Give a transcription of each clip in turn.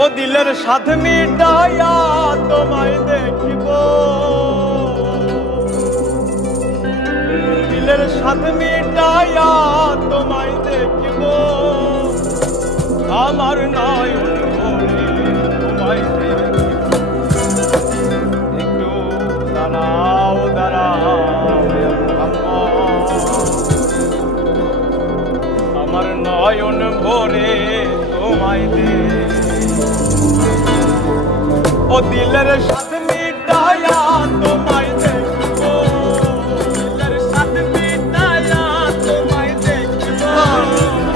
ও দিলের সাধ মিটাইয়া তোমায় দেখিব, দিলের সাধ মিটাইয়া তোমায় দেখিব, আমার নয়ন ভরে তোমায় দেখিব। একটু দাঁড়াও দাঁড়াও আমার নয়ন ভরে তোমায় দেখিব। ও দিলের সাথে মিটাইয়া তোমায় দেখিব, দিলের সাথে মিটাইয়া তোমায় দেখিব,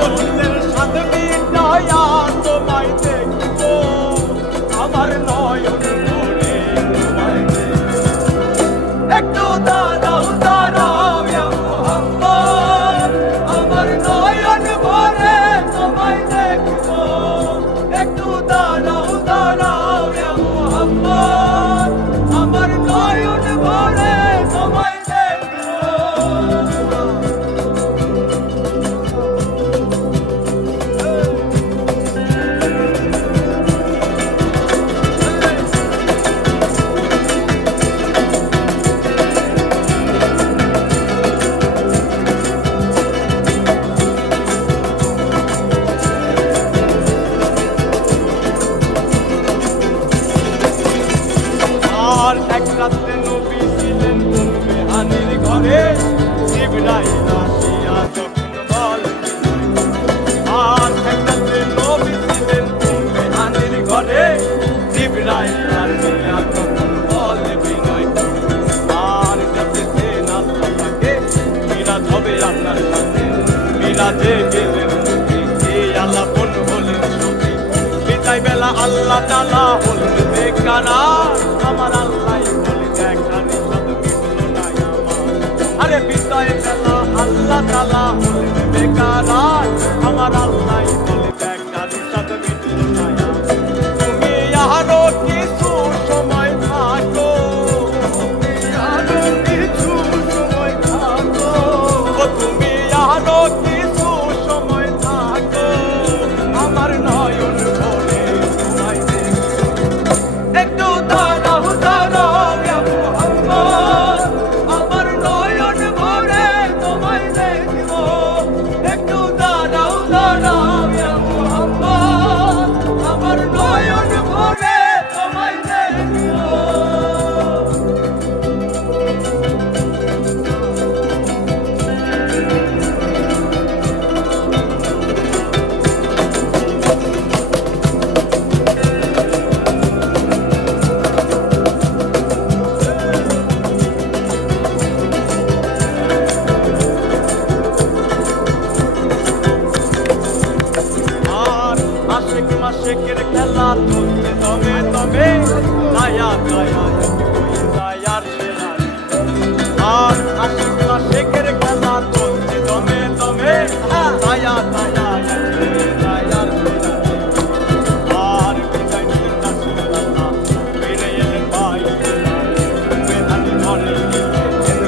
ও দিলের সাথে মিটাইয়া তোমায় দেখিব, আমার নয়ন ভরে তোমায় দেখিব। একটু দাঁড়াও দাঁড়াও ইয়া মুহাম্মদ, আমার নয়ন ভরে তোমায় দেখিব। একটু দাঁড়াও দাঁড়াও ইয়া মুহাম্মদ, আমার নয়ন ভরে তোমায় দেখিব। আর এক রাতে নবী ছিলেন কোন বেহানির ঘরে, জিবরাইল আসিয়া যখন বললেন। আর এক রাতে নবী ছিলেন কোন বেহানির ঘরে, জিবরাইল আসিয়া যখন বলে বিনয় করে। আর যাচ্ছেন আল্লাহ পাকে, মিরাজ হবে আপনার সাথে, মিরাজে গেলেন নবী, এই আলাপন হলেন সখী। বিদায় বেলা আল্লাহ তাআলা হলেন বেকারার, আমার আল্লাহ বলে দেখা নিষাদ মিটল না আমার। আরে বিদায় বেলা আল্লাহ তাআলা হলেন বেকারার, আমার আল্লাহ বলে দেখা নিষাদ মিটল না আমার। তুমি আরো কিছু সময় থাকো, আরো কিছু সময় থাকো, ও তুমি আরো কিছু সময় থাকো, আমার নয়ন ভরে তোমায় দেখিব। একটু দাঁড়াও দাঁড়াও ইয়া মুহাম্মদ, আমার নয়ন ভরে তোমায় দেখিব। একটু দাঁড়াও দাঁড়াও ইয়া মুহাম্মদ, আমার নয়ন ভরে তোমায় দেখিব। আর আশেক মাশেকের খেলা চলছে দমে দমে, দায়া দায়া দায়ার সেরা। আর আশেক মাশেকের খেলা চলছে দমে দমে, দায়া দায়া দায়ার সেরা। আর বিদায় নিলেন রাসূলুল্লাহ, ফিরে এলেন ভাই বেহানি ঘরে,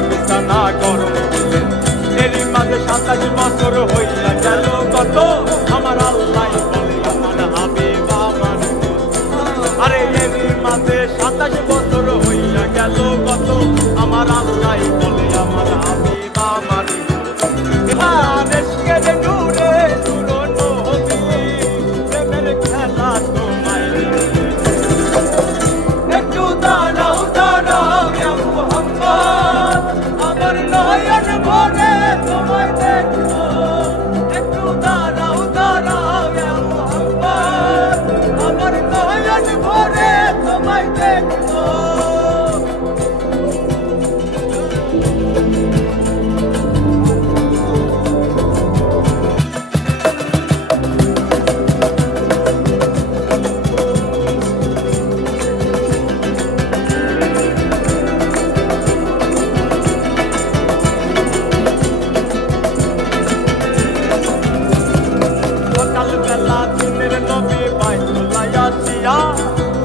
বিছানা গরম করলেন। এরই মাঝে 27 বছর হইয়া গেল কত, আমার আল্লাহ বলে আমার হাবিব আমার। আরে এরই মাঝে 27 বছর হইয়া গেল কত, আমার আল্লাহ বলে আমার হাবিব আমার। ইমানের নূরে নূর নবী, প্রেমের খেলা তোমায় দিবে। একটু দাঁড়াও দাঁড়াও ইয়া মুহাম্মদ, আমার নয়ন ভরে তোমায় দেখিব। একটু দাঁড়াও দাঁড়াও ইয়া মুহাম্মদ, আমার নয়ন ভরে তোমায় দেখিব। সকালবেলা দিনের নবী বাইতুল্লাহ আসিয়া,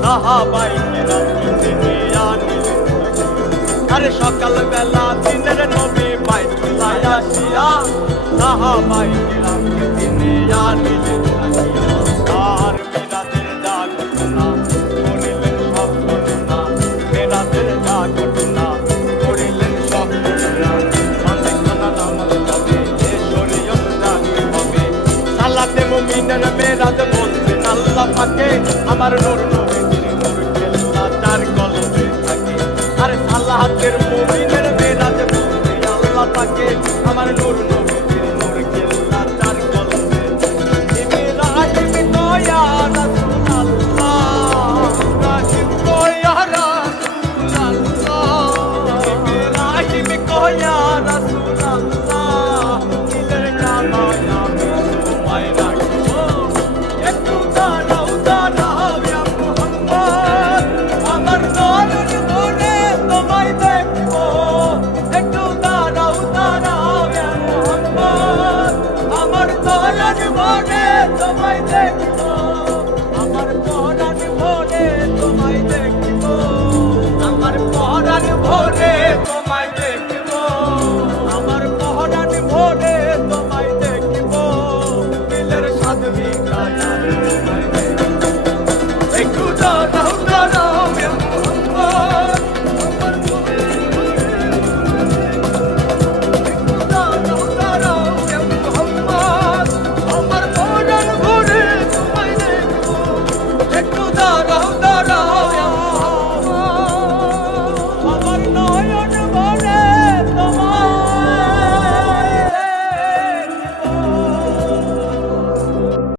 সাহাবাই কেরামকে নিয়া নিলেন। আরে সকালবেলা দিনের নবী বাইতুল্লাহ আসিয়া, সাহাবাই কেরামকে নিয়া নিলেন। আর মিরাজের ডাক আল্লাহ পাকে আমার নূর নবীজির নূর খেলনা চার কল